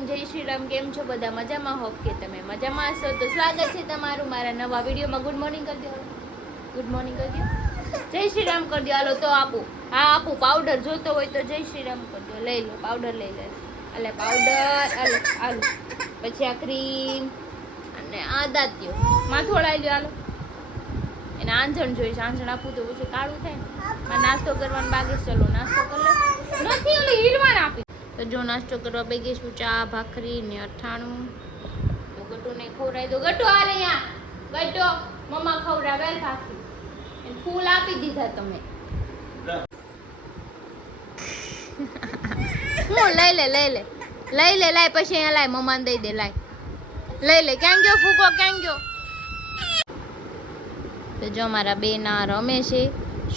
Morning, જય શ્રી રામ. કેમ છો બધા? મજામાં? હોપ કે તમે મજામાં હશો. તો સ્વાગત છે તમારું મારા નવા વિડીયોમાં. ગુડ મોર્નિંગ કરી દો, ગુડ મોર્નિંગ કરી દો, જય શ્રી રામ કરી દો. હાલો તો આપું, હા આપું. પાવડર જોતો હોય તો જય શ્રી રામ કરી દો. લઈ લો પાવડર, લઈ લે. એટલે પાવડર આલુ, પછી આ ક્રીમ અને આ દાંતિયો માથું ઓળાવી દો. હાલો એને આંજણ જોઈશે, આંજણ આપું તો પછી કાળું થાય ને. નાસ્તો કરવાનું બાકી, ચલો નાસ્તો કરી લો. નથી ઓલી હીરવાન આપી તો જો નાસ્તો કરવા બેગીશું. ચા, ભાખરી ને અઠાણું. તો ગટુને ખવડાવી દો. ગટુ હાલ અહીંયા, ગટુ મમ્મા ખવડાવે ભાખરી. એને ફૂલ આપી દીધા તમે. હું લઈ લે લાય, પછી અહીંયા લાય, મમ્માને દઈ દે. લાય લઈ લે. ક્યાં ગયો ફૂકો, ક્યાં ગયો? તો જો મારા બે ના રમે છે,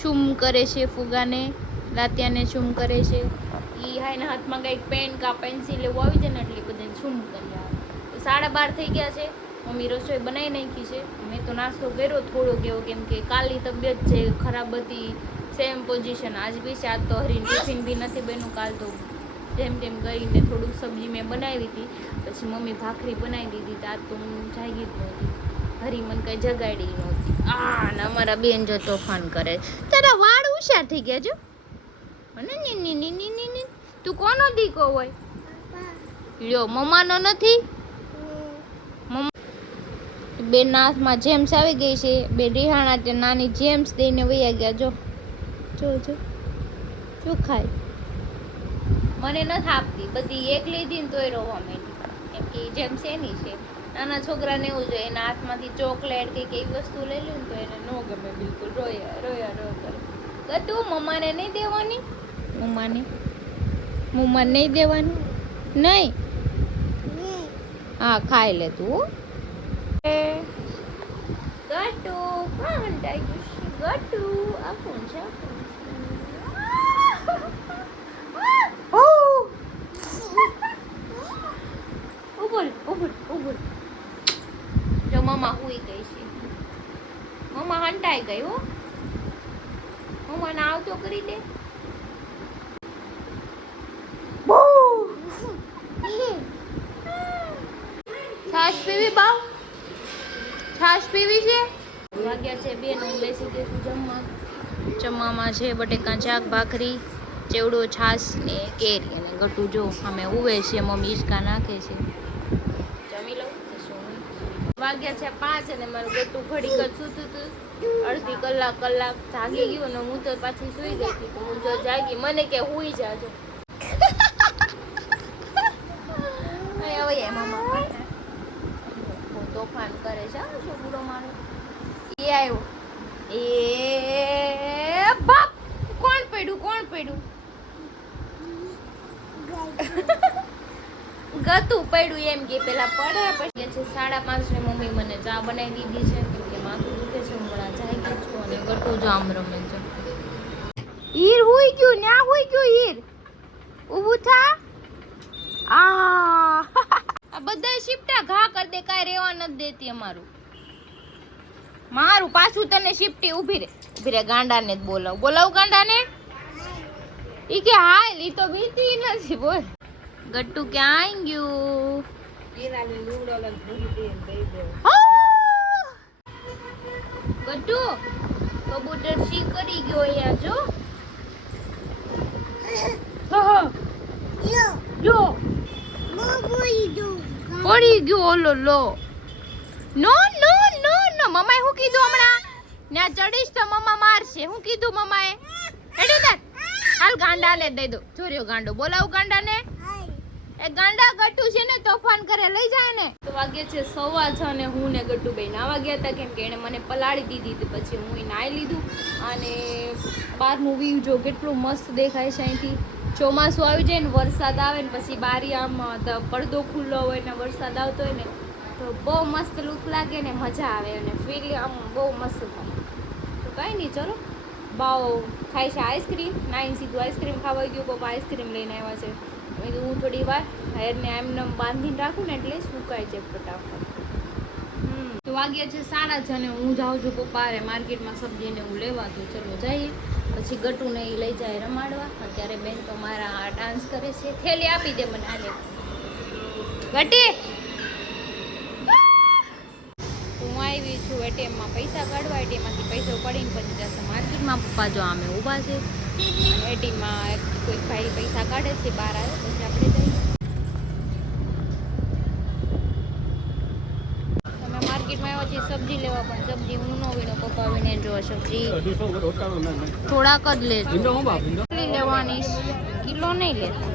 શુમ કરે છે ફુગાને, લાત્યાને શુમ કરે છે. ઈ હાઈના હાથમાં કંઈક પેન કા પેન્સિલ એવું આવી જાય ને એટલે બધાને શુમ કરી આવે. 12:30 થઈ ગયા છે. મમ્મી રસોઈ બનાવી નાખી છે. મેં તો નાસ્તો કર્યો થોડોક એવો, કેમ કે કાલની તબિયત છે ખરાબ હતી. સેમ પોઝિશન આજ બી છે. આજ તો હરીને ટિફિન બી નથી બન્યું. કાલ તો જેમ તેમ કરીને થોડુંક સબ્જી મેં બનાવી હતી. પછી મમ્મી ભાખરી બનાવી દીધી. તો આજ તો હું જાગી જ નહોતી. હરી મને કઈ જગાડી નહોતી. ને અમારા બેન જો તોફાન કરે. તારા વાળ હોશિયાર થઈ ગયા જો. મને ની તું કોનો દીકો હોય? લ્યો મમ્માનો નથી. બેન ના હાથમાં જેમ્સ આવી ગઈ છે. બે રિહાણા તે નાની જેમ્સ દઈને વૈયા ગયા. જો જો જો જો ખાય. મને નથી આપતી, બધી એક લીધી ને તોય રોવા માંડી. કેમ કે જેમ્સ એની છે. નાના છોકરાને એવું જોઈએ, એના હાથમાંથી ચોકલેટ કે એવી વસ્તુ લઈ લે ને તો એને ન ગમે બિલકુલ. રોયા કરે. ગટુ મમ્માને નહીં દેવાની, મમ્માને નહીં દેવાની. નહીં, હા ખાઈ લે તું. ગટુ હંટાઈ ગયું. ગટુ આ કોણ છે? ઉભર જો મમ્મા હુઈ ગઈ છે. મમ્મા હંટાઈ ગઈ હો. મમ્મા ના આવતો કરી દે. છાશ પીવી બાવ? છાશ પીવી છે? વાગ્યા છે 2 ને હું બેસી ગઈ છું જમવા. જમવામાં છે બટેકા શાક, ભાખરી, ચેવડો, છાશ ને કેરી. અને ગટુ જો અમે ઉવે છે, મમ્મી ઈસકા નાખે છે. જમી લઉં વાગ્યા છે 5 અને મારું ગટુ ઘડી કરશું તું અડધી કલાક જાગી ગયું ને હું તો પાછી સુઈ ગઈ હતી. હું જો જાગી, મને કે હુઈ જાજો. હવે મમ્મા તોફાન કરે છે છોકરો મારો. એ આવ્યો. એ બાપ, કોણ પડ્યું? ગતું પડ્યું એમ કે પેલા પડે. પછી છે 5:30 ને મમ્મી મને ચા બનાવી દીધી છે. કેમ કે માથું દુખે છે. હું હમણાં જાગી છું અને ગટુ જો આમ રમે છે. હીર હુઈ ગયું, ન્યા હુઈ ગયું. હીર ઊભું થા. આ બધા શિફ્ટા ઘા કરી દે, કાંઈ રેવા નથી દેતી અમારું. મારું પાછું તને શિફ્ટી ઊભી રે ગાંડાને જ બોલાવ ગાંડાને. ઈ કે હાલ, ઈ તો બીતી નથી. બોલ ગટ્ટુ ક્યાં ગયું? ગટ્ટુ કબૂતર સી કરી ગયો યાર. જો પડી ગયો. ઓલો લો. નો મમ્માએ શું કીધું હમણાં? ત્યાં ચડીશ તો મમ્મા મારશે. શું કીધું મમ્માએ? હેડી દે. હાલ ગાંડાને દઈ દો. ચોર્યો ગાંડો. બોલાવ ગાંડાને. એ ગાંડા ગટ્ટુ છે ને તોફાન કરે, લઈ જાય ને. તો વાગે છે 6:15 અને હું ને ગટ્ટુ ભાઈ નાવા ગયા હતા. કેમ કે એને મને પલાળી દીધી હતી. પછી હું નાહી લીધું. અને બહારનું વ્યૂ જો કેટલું મસ્ત દેખાય છે અહીંથી. ચોમાસું આવી જાય ને, વરસાદ આવે ને, પછી બારી આમ પડદો ખુલ્લો હોય ને વરસાદ આવતો હોય ને તો બહુ મસ્ત લુક લાગે ને, મજા આવે અને ફીલ આમ બહુ મસ્ત થાય. તો કંઈ નહીં, ચલો. બાવ ખાય છે આઈસ્ક્રીમ. નાઈને સીધું આઈસ્ક્રીમ ખાવા ગયું. પપ્પા આઈસ્ક્રીમ લઈને આવ્યા છે. હું થોડી વાર હેરને એમને બાંધીને રાખું ને એટલે સુકાય છે ફટાફટ. તો વાગ્યા છે 6:30 અને હું જાઉં છું પપ્પા માર્કેટમાં સબ્જીને હું લેવા. તો ચલો જઈએ. પછી ગટુને એ લઈ જાય રમાડવા. અત્યારે બેન તો મારા ડાન્સ કરે છે. થેલી આપી દે મને. આલે ઘટી હું આવી છું ATM માં પૈસા કાઢવા. ATM માંથી પૈસા ઉપાડીને પછી જશે માર્કેટમાં. પપ્પા જો આમે ઊભા છે. ATM માં કોઈ ભાઈ પૈસા કાઢે છે, બહાર આવે પછી આપણે જઈએ. અમે માર્કેટમાં આવ્યા છીએ સબ્જી લેવા, પણ સબ્જી હું ન વીણો, પપ્પા વીણે. જો સબ્જી થોડાક જ લે લેવાની, કિલો નહીં લેતા.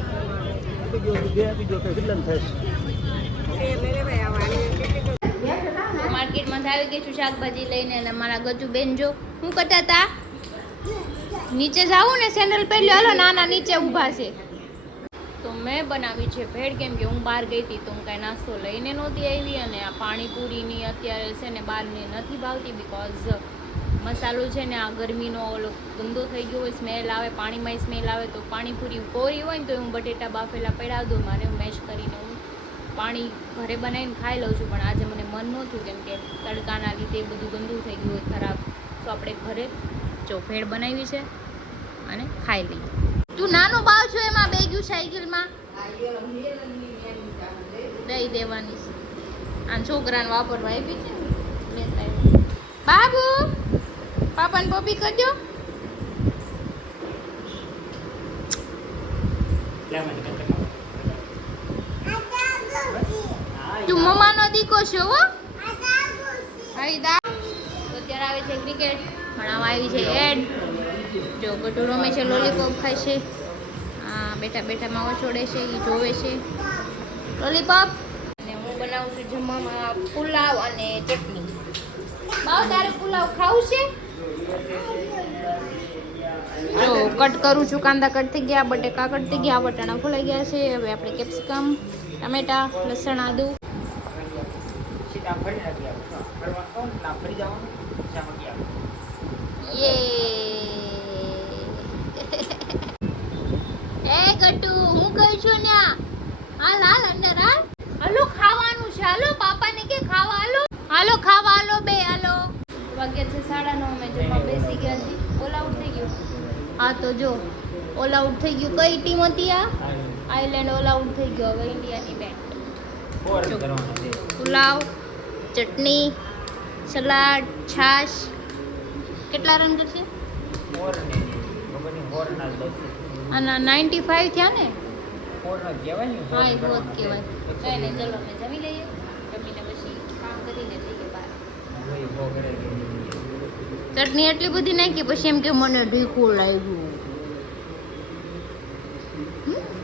માર્કેટમાં આવી ગઈ છું શાકભાજી લઈને, અને મારા ગજુ બેન જો શું કરતા હતા. નીચે જાવું ને સેન્ડલ પહેર્યો, હાલો નાના નીચે ઊભા છે. તો મેં બનાવી છે ભેળ, કેમ કે હું બહાર ગઈ હતી તો હું કાંઈ નાસ્તો લઈને નહોતી આવી. અને આ પાણીપુરીની અત્યારે છે ને બહારની નથી ભાવતી, બિકોઝ મસાલો છે ને આ ગરમીનો ઓલો ગંદો થઈ ગયો હોય, સ્મેલ આવે, પાણીમાં સ્મેલ આવે. તો પાણીપુરી કોરી હોય ને તો હું બટેટા બાફેલા પડ્યા દઉં, મારે મેશ કરીને હું પાણી ઘરે બનાવીને ખાઈ લઉં છું. પણ આજે મને મન નહોતું, કેમ કે તડકાના લીધે બધું ગંદુ થઈ ગયું હોય, ખરાબ. તો આપણે ઘરે જો ભેળ બનાવી છે અને ખાઈ લઈએ. તું નાનો બાવ છો એમાં બે ગયું સાયકલમાં દઈ દેવાની છે. આ છોકરાને વાપરવા આપી છે ને. બાબુ પાપાને પોપી કરજો. તું મમ્માનો દીકો છો હો. અત્યારે આવે છે ક્રિકેટ, પણ આમાં આવી છે એડ. જો ગટુ રમે છે, લોલીપોપ ખાય છે. આ બેઠા બેઠા માવો છોડે છે, એ જોવે છે લોલીપોપ. અને હું બનાવું છું જમવામાં પુલાવ અને ચટણી. બાવ તારે પુલાવ ખાવું છે? જો કટ કરું છું, કાંદા કટ થઈ ગયા, બટેકા કટ થઈ ગયા, વટાણા ફોલાઈ ગયા છે. હવે આપણે કેપ્સિકમ, ટમેટા, લસણ, આદુ એ ગટુ હું કહું છું ને, હાલ હાલ અંદર હાલ. હાલો ખાવાનું છે, હાલો પાપાને કે ખાવા, હાલો હાલો ખાવા, હાલો બે હાલો. વાગ્યા છે 9:30, મેં જમવા બેસી ગયા છે. ઓલ આઉટ થઈ ગયું. હા તો જો ઓલ આઉટ થઈ ગયું. કઈ ટીમ હતી આ? આયર્લેન્ડ ઓલ આઉટ થઈ ગયો. હવે ઇન્ડિયાની બેટ. પુલાવ, ચટણી, સલાડ, છાશ. કેટલા રન કરશે? અને 95 થયા ને? હા એ બહુ કહેવાય. કઈ નહીં, ચલો અમે જમી લઈએ. જમીને પછી કામ કરીને જઈએ બહાર. ચટણી એટલી બધી નાખી પછી એમ કે મને ઢીકું લાગ્યું.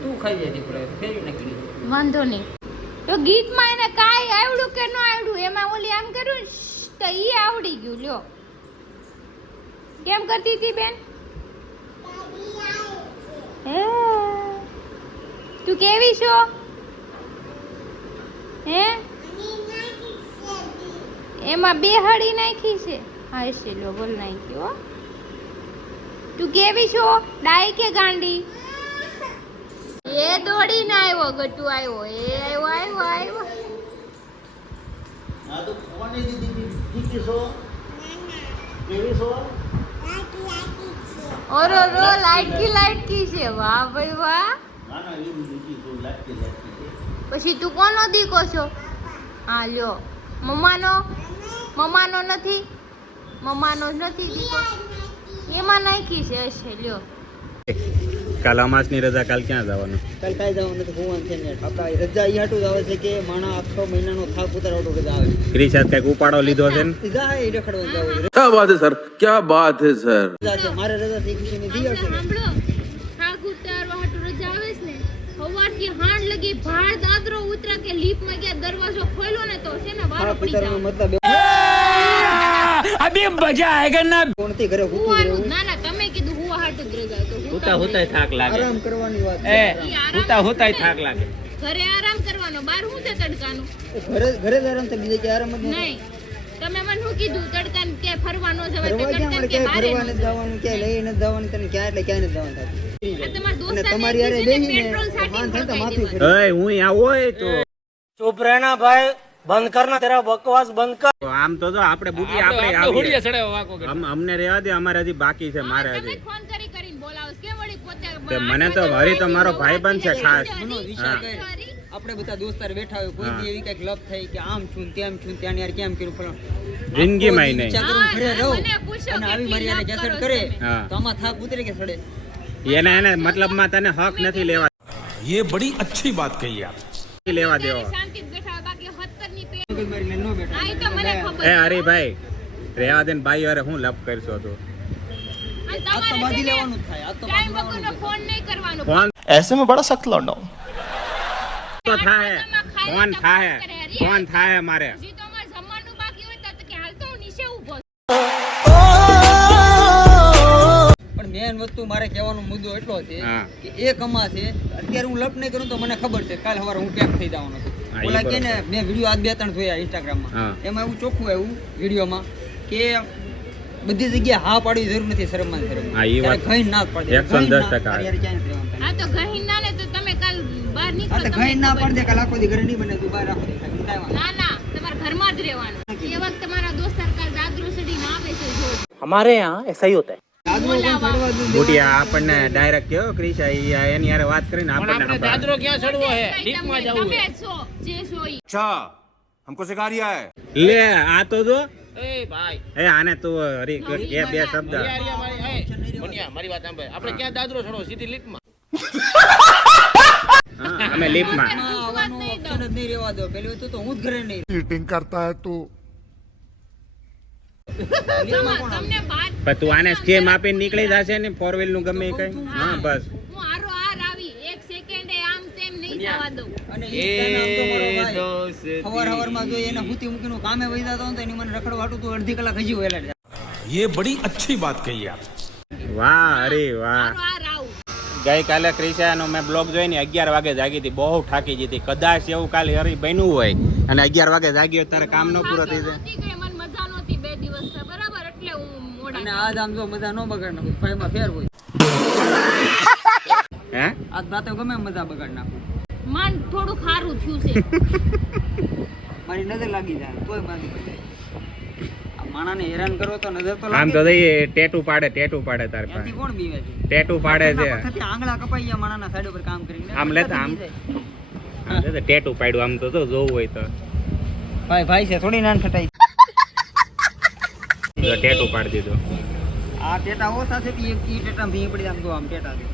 તું ખાઈ જાય ફેરી નાખી. વાંધો નહીં. તો ગીતમાં એને કાંઈ આવડ્યું કે ન આવડ્યું, એમાં ઓલી આમ કર્યું તો ઈ આવડી ગયું. લ્યો કેમ કરતી હતી બેન? હે તું કેવી છો? હે એમાં બે હળી નાખી છે. હા છે, લો બોલ નાખી હો. તું કેવી છો? ડાઈ કે ગાંડી? એ દોડીને આવ્યો, ગટુ આવ્યો, એ આવ્યો આવ્યો આવ્યો. આ તો કોને દીધી દીધી છો? કેવી છો? ઓરો રો લાટકી છે. વાહ ભાઈ વાહ. ના ના એ દીધી છો, લાટકી છે. પછી તું કોનો દીકો છો? હા લ્યો, મમ્માનો નથી, મમ્માનો નથી દીકો. એમાં નાખી છે. હશે લ્યો. કાલ અમાસની રજા, કાલ ક્યાં જવાનું? કાલ કાંઈ જવાનું નથી, ભગવાન છે ને. આપણા રજા ઈ હાટું જ આવે છે કે માણા આખો મહિનાનો થાક ઉતારવાનો રજા આવે. ક્રિશાદ કઈક ઉપાડો લીધો છે ને? રજા એ રખડવા જાવ. क्या बात है सर, क्या बात है सर. રજા છે, મારે રજા છે, ખુશીની દી આવશે. સાંભળો, થાક ઉતારવા હાટુ રજા આવે છે ને, સવારથી હાંડ લગી ભાર દાદરો ઉતરા કે લીપમાં ગયા દરવાજો ખોલ્યો ને તો છે ને વારો થાક પડી ઉતારવાનો જાય. મતલબ અભી મજા આયેગા ના. કોણથી ઘરે ભૂખું હુવાનું રહેવું, ના ના, તમે કીધું હુવા હાટુ જ રજા તો હુતા હુતાય થાક લાગે. આરામ કરવાની વાત એ છે. હુતા હુતાય થાક લાગે. ઘરે આરામ કરવાનો, બહાર હું છે તડકાનું? ઘરે ઘરે જ આરામ થાય, બીજે ક્યાંય આરામ જ નથી. નહીં, તમે મને શું કીધું? તડકાને કે ફરવા ન જવાય, ફરવા ક્યાં તડકાને મળે? કે ક્યાંય બહાર ફરવા નથી જવાનું, ક્યાંય લઈ નથી જવાનું, તને ક્યાં એટલે ક્યાંય નથી જવાનું થતું. આ તમારા અને દોસ્તારને તમારી હારે કીધું ને, બેહીને પેટ્રોલ છાંટીને વાન થાય તો ભગાઈ માથું દેવાનું. ફરી. એ હું અહીંયા હોય તો चुप रहना भाई, बंद करना तेरा बकवास बंद कर. આમ તો જો આપણે બુટી આપણે આવીએ. અમને રહેવા દે, અમારે હજી બાકી છે. મારે તમે હજી ફોન કરીને બોલાવો કે વળી પોતે તે મને તો હરી તો મારો ભાઈબંધ છે ખાસ. આઠ વાગે હા. સોરી. આપણે બધા દોસ્તાર બેઠા હોય કોઈ દી એવી કઈક લપ થઈ કે આમ છું ને તેમ છું ને ત્યાં યાર કેમ કર્યું પણ જિંદગીમાં નહીં. વિચાર કરું ઘરે હા, રહું મને પૂછો અને કે આવી મારી કેટલી હારે લપ કેસેટ કરો કરે છો? હા. તો આમાં થાક ઉતરે કે સડે એને મતલબમાં તને હક નથી લેવા ये बड़ी अच्छी बात कही आप લેવા દેવો. શાંતિથી બેઠા હોય, બાકી 17 ની પેન મગજ મારીને ન બેઠા આ ઈ તો મને ખબર એ હરીભાઈ રેવા દે ને ભાઈ અરે હું લપ કરશો તું અને આ તો તમારે બાંધી છે ને લેવાનું જ થાય આ તો ટાઈમ બાંધી વગરનો ફોન નહીં કરવાનો. ફોન ऐसे में बड़ा सख्त लौंडा हूं તો થાય ફોન થાય ફોન થાય મારે હજી તો અમારે જમવાનું બાકી હોય તો કે હાલ તો હું નીચે ઊભો છું. પણ મેન વસ્તુ મારે કહેવાનો મુદ્દો એટલો છે હા. કે એ કમા છે અત્યારે હું લપ નહીં કરું તો મને ખબર છે કાલ સવારે હું પેક થઈ જવાનો છું હા, એ ઓલા કે ને બરોબર. મેં વિડીયો આજ 2-3 જોયા ઇન્સ્ટાગ્રામમાં હા. એમાં એવું ચોખ્ખું આવ્યું વિડીયોમાં કે બધી જગ્યાએ હા પાડવી જરૂર નથી શરમમાં ને શરમમાં. હા, એ વાત ત્યારે ઘઈ ના જ પાડી દે. 110% ઘઈ ના, તારી હારે ક્યાંય રહેવાનું થાય. હા તો ગહીના ને તો તમે કાલ બહાર હા નીકળો તો તમને ઘઈ ના ખબર. પાડી દે કાલ આખો દી ઘરે નહીં બને તું બહાર આખો દી ખાલી કાંઈ વાંધો ના તમારા ઘરમાં જ રહેવાનું. એ વખત તમારા દોસ્તાર કાલ દાદરો સડીને આવે છે જો. हमारे यहाँ ऐसा ही होता है નહીં. દાદરો કોઈ ચડવા જ નથી બુટિયા આપણને ડાયરેક્ટ કેવો ક્રિશા એની હારે વાત કરીને આપણને ખબર. ક્યાં ચડવો હે તમે તમે છો જે છો ઈ. अच्छा हमको सिखा रिया है લે આ તો જો એ ભાઈ એ આને તું હરી એ બે શબ્દ મારી વાત સાંભળ આપણે ક્યાં દાદરો ચડવો સીધી લીટમાં હા, અમે લીપમાં હા, આવવાનો option જ નહીં રહેવા દો પેલી વસ્તુ તો હું જ ઘરે નહીં चीटिंग करता है तू લીપમાં કોણ આવે? તમને બાદ પણ તું આને સ્ટેમ આપીને નીકળી જશે ને ફોર વ્હીલ નું ગમે એ કઈ હા બસ હું આરો આર આવી એક સેકન્ડે આમ તેમ નહીં થવા દઉં. અને ઈ ટાઈમે આમ તો મારો ભાઈ હવાર-હવારમાં જો એને હુતી મૂકીને કામે વઈ જતો હોય તો એની મને રખડવા હાટું તું અડધી કલાક હજી વહેલા જ. ये बड़ी अच्छी बात कही आप વાહ અરે વાહ આરો આર આવું. ગઈકાલે ક્રિશાનો મેં બ્લોગ જોઈને 11 વાગે જાગી હતી બહુ થાકી ગઈ હતી કદાચ એવું કાલે હરી બન્યું હોય અને 11 વાગે જાગી હોય તારે કામ ન પૂરો થઈ જાય નહોતી ગઈ, મને મજા નહોતી 2 દિવસ બરાબર એટલે હું મોડા અને આજ આમ જો મજા ન બગાડ નાખું ભાઈમાં ફેર હોય હે આજ રાતે ગમે એમ મજા બગાડ નાખું મન થોડું ખારું થયું છે. મારી નજર લાગી જાય તોય બાકી પડી જાય આ માણાને હેરાન કરો તો નજર તો આમ લાગે તો દઈએ ટેટુ પાડે તાર પાસે ત્યાંથી કોણ બીવે છે ટેટુ પાડે છે પાછળથી આંગળા કપાઈ ગયા માણાના સાઈડ ઉપર કામ કરીને આમ લેતા આમ આમ લેતા ટેટુ પાડ્યું આમ તો જો જોવું હોય તો ભાઈ છે થોડી નાન ખટાઈ ટેટુ પાડી દીધું આ ટેટા ઓછા છે ઈ ટેટા ભી પડી આમ તો આમ ટેટા છે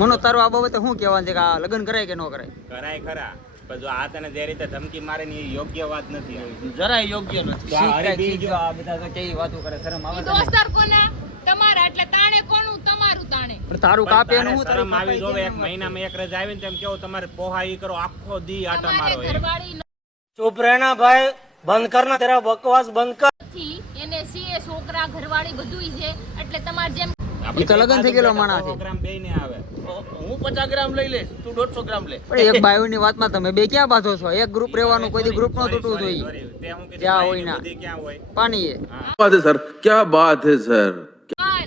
મનો તારો આ બાબતે શું કહેવાનું છે કે આ લગ્ન કરાય કે ન કરાય કરાય ખરા પણ જો આ તને જે રીતે ધમકી મારે ને એ યોગ્ય વાત નથી જરાય યોગ્ય નથી તો આ હરીબી શીખ આ બધા તો કેવી વાતો કરે શરમ આવે ઈ છે ને? દોસ્તાર કોના તમારા એટલે તાણે કોનું તમારું તાણે. પણ તારું કાપે એનું હું શરમ આવી તારું જોવે એક કાપાય મહિનામાં એક રજા આવી ને તેમ કેવું તમારે પોહાઈ કરો આખો દી આટા તમારે મારો ઘરવાળી चुप रहना भाई बंद करना तेरा बकवास बंद कर નથી એને સીએ છોકરા ઘરવાળી બધુંય છે એટલે તમારે જેમ ઈ તો લગન થઈ ગયેલો માણસ છે. પ્રોગ્રામ બેયને આવે હું 50 ગ્રામ લઈ લઈશ તું 150 ગ્રામ લે પણ એક ભાઈઓની વાતમાં તમે બે ક્યાં બાંધો છો એક ગ્રુપ રહેવાનું કોઈ દી ગ્રુપ નો તૂટવું જોઈએ Sorry, તે હું કીધું ક્યાં ભાઈની હોય ના. બુદ્ધિ ક્યાં હોય પાણી એ बात है सर क्या बात है सर પાન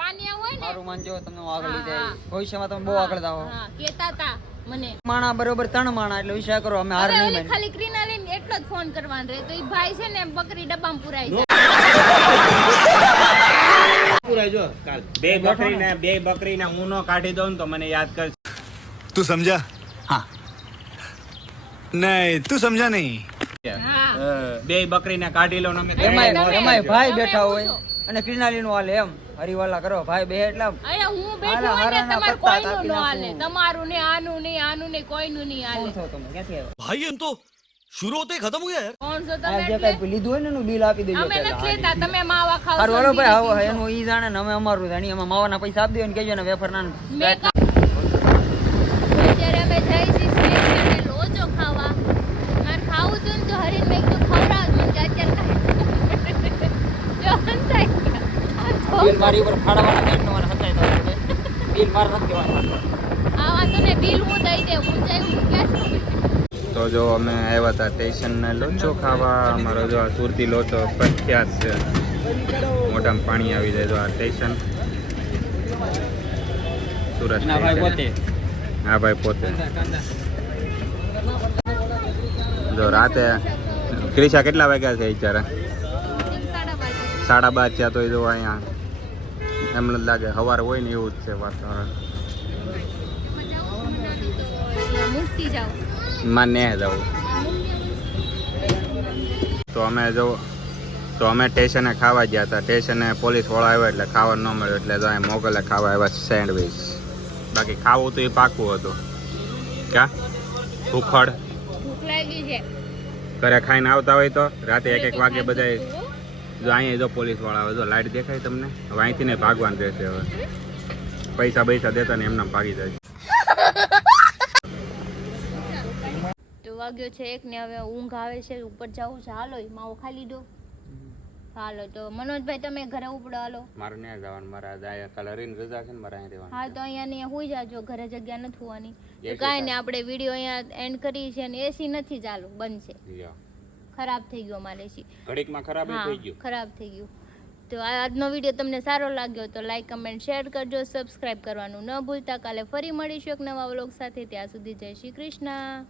પાનિયા હોય ને મારું માનજો તમને હું આગળ લઈ જાય હા. ભવિષ્યમાં તમે બહુ આગળ જાઓ હા કહેતા તા મને માણા બરોબર 3 માણા એટલે વિચાર કરો અમે હાર હવે નહીં ઓલી માની ખાલી ક્રિનાલીન એટલો જ ફોન કરવાનો રહે તો ઈ ભાઈ છે ને એમ બકરી ડબ્બામાં પુરાઈ જાય. બે બકરીને હું નો કાઢી દઉં ને તો મને યાદ કર तू समझा हाँ नहीं तू समझा नहीं હા બે બકરીને કાઢી લો ને અમે એમાંય ભાઈ તમે બેઠા પૂછો. હોય અને ક્રિનાલી નું હાલે એમ હરિવાલા કરો ભાઈ બે એટલા અહીંયા હું બેઠી હાલા, હોય ને હારાના તમારે પત્તા કોઈનું ન કાપી હાલે નાખું. તમારું ને આનું ને આનું ને કોઈનું નહીં હાલે. કોણ છો તમે ક્યાંથી આવ્યા भाई हम तो शुरू होते ही खत्म हो गया यार કોણ છો આ તમે જે એટલે? કઈ લીધું હોય ને એનું બિલ આપી દેજો અમે પહેલા. નથી લેતા તમે માવા ખાવ હારું છો હાલો ભાઈ બીજી હવે ચીજો. એનું ઈ જાણે ને અમે અમારું જાણીએ અમે માવાના પૈસા આપી દો ને કહેજો ને વેફર ના મેં અત્યારે અમે જઈ છીએ સ્નેક અને લોચો ખાવા મારે ખાવું હતું ને તો હરીને મેં કીધું ખવડાવ મને કે અત્યારે જો હંતાઈ ગયા. બિલ મારી ઉપર ફાડવાના છે એટલે મને હતાય તો બિલ માર નથી કહેવાનું આ વાંધો ને બિલ હું દઈ દે હું જઈ હું ક્યાં છું તો જો અમે આવ્યા હતા સ્ટેશન ને લોચો ખાવા અમારો જો આ સુરતી લોચો પ્રખ્યાત છે મોઢામાં પાણી આવી જાય તો આ સ્ટેશન સુરત ના ભાઈ station. પોતે હા ભાઈ પોતે જો રાતે ક્રિશા કેટલા વાગ્યા છે અત્યારે 12:30 થયા તો જો અહીંયા એમ નથી લાગે સવાર હોય ને એવું જ છે વાતાવરણ મૂકતી જાઓ. માને જવું તો અમે સ્ટેશને ખાવા ગયા હતા. સ્ટેશને પોલીસ વાળા આવ્યા એટલે ખાવા ન મળ્યું એટલે તો અહીં મોગલે ખાવા આવ્યા સેન્ડવીચ. બાકી ખાવું તો એ પાકું હતું. ક્યાં ભૂખડ ભૂખ લાગી છે. ઘરે ખાઈને આવતા હોય તો રાતે 1-1 વાગે બધા જો અહીંયા જો પોલીસ વાળા આવે, જો લાઈટ દેખાય તમને, હવે અહીંથી ને ભાગવાનું રહેશે. હવે પૈસા દેતા ને એમના ભાગી જાય. તો વાગ્યો છે 1 ને હવે ઊંઘ આવે છે. ઉપર જવું છે. હાલો માવો ખાઈ લીધો. હાલો તો મનોજભાઈ તમે ઘરે ઉપડો. હાલો મારે નહીં જવાનું, મારા અહીંયા કલરીન રજા છે ને મારે અહીં રહેવાનું. હા તો અહીંયા ને હોઈ જાજો, ઘરે જગ્યા નથી હોવાની. તો કાંઈ નહીં, આપણે વિડીયો અહીંયા એન્ડ કરી છે. અને એસી નથી ચાલુ, બંધ છે. ખરાબ થઈ ગયો મારે એસી. ઘડીકમાં ખરાબ થઈ ગયું. ખરાબ થઈ ગયું. તો આજનો વિડીયો તમને સારો લાગ્યો તો લાઈક કમેન્ટ શેર કરજો, સબસ્ક્રાઇબ કરવાનું ન ભૂલતા. કાલે ફરી મળીશું એક નવા વ્લોગ સાથે. ત્યાં સુધી જય શ્રી કૃષ્ણ.